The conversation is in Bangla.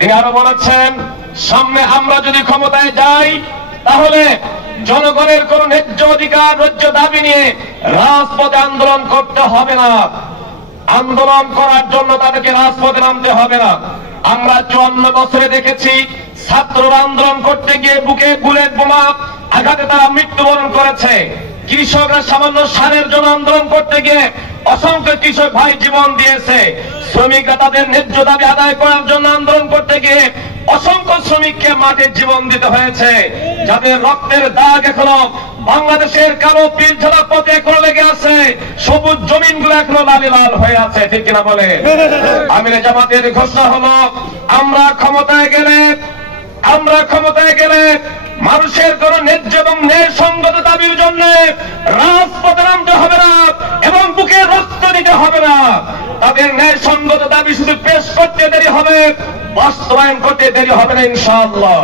তিনি আরো বলেছেন, সামনে আমরা যদি ক্ষমতায় যাই তাহলে জনগণের কোন ন্যায্য অধিকার, ন্যায্য দাবি নিয়ে রাজপথে আন্দোলন করতে হবে না। আন্দোলন করার জন্য তাদেরকে রাজপথে নামতে হবে না। আমরা 54 বছরে দেখেছি ছাত্ররা আন্দোলন করতে গিয়ে বুকে বুলেট বোমা আঘাতে তারা মৃত্যুবরণ করেছে। কৃষকরা সামান্য সারের জন্য আন্দোলন করতে গিয়ে অসংখ্য কৃষক ভাই জীবন দিয়েছে। শ্রমিকরা তাদের ন্যায্য দাবি আদায় করার জন্য আন্দোলন করতে গিয়ে অসংখ্য শ্রমিককে মাঠে জীবন দিতে হয়েছে, যাদের রক্তের দাগ এখনো বাংলাদেশের কালো পিলছাড়া পথে এখনো লেগে আছে, সবুজ জমিনগুলো এখনো লালে লাল হয়ে আছে, ঠিক কিনা বলে? আমিরে জামাতের ঘোষণা হলো, আমরা ক্ষমতায় গেলে মানুষের কোন ন্যায্য এবং ন্যায়সঙ্গত দাবির জন্য রাজপথে নামতে হবে না এবং বুকে রক্ত দিতে হবে না। তাদের ন্যায়সঙ্গত দাবি শুধু পেশ করতে দেরি হবে, বাস্তবায়ন করতে দেরি হবে না ইনশাআল্লাহ।